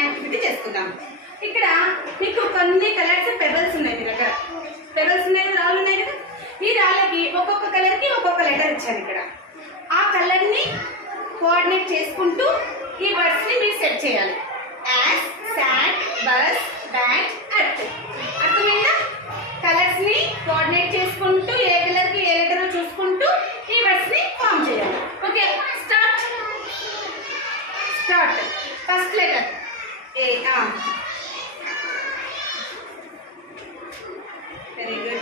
యాక్టివిటీ చేసుకుందాం. ఇక్కడ మీకు కొన్ని కలర్స్ పెబల్స్ ఉన్నాయి. మీ దగ్గర పెబల్స్ ఉన్నాయి, రాళ్ళు ఉన్నాయి కదా. ఈ రాళ్ళకి ఒక్కొక్క కలర్కి ఒక్కొక్క లెటర్ ఇచ్చారు. ఇక్కడ ఆ కలర్ని కోఆర్డినేట్ చేసుకుంటూ ఈ వర్డ్స్ని మీరు సెట్ చేయాలి. As, sat, bus, bat, at. అర్థమైందా? కలర్స్ని కోఆర్డినేట్ చేసుకుంటూ ఏ కలర్కి ఏ లెటర్ చూసుకుంటూ ఈ వర్డ్స్ని ఫామ్ చేయాలి. Okay, start. First letter A. Very good.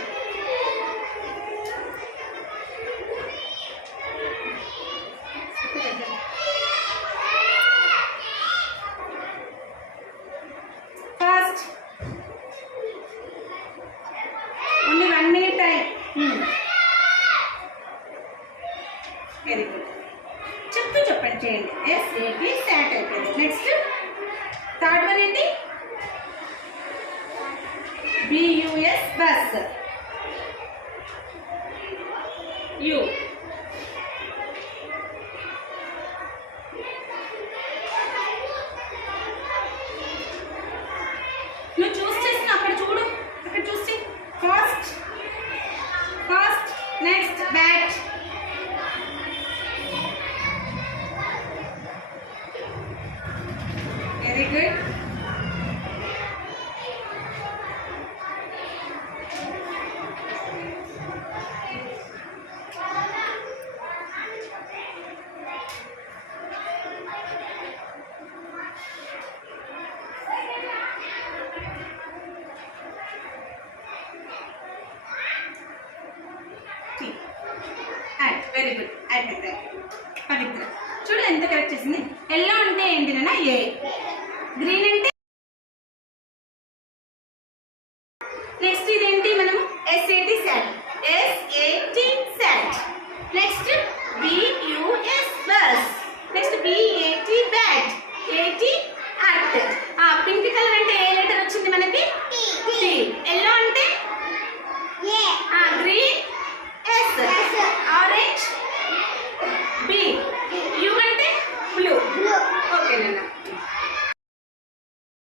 Fast. Only 1 minute time. Very good. చెప్తూ చెప్పండి చేయండి. SAT SAT అయిపోయింది. నెక్స్ట్ థర్డ్ వన్ ఏంటి? BUS bus. U. నువ్వు చూస్ చేసిన అక్కడ చూడు, అక్కడ చూసి fast fast. Next bat. Very good. Very good. అయిపోయింది. పవిత్ర చూడు ఎంత కరెక్ట్ చేసింది. ఎల్లో అంటే ఏంటి నాన్న? ఏ. గ్రీన్ అంటే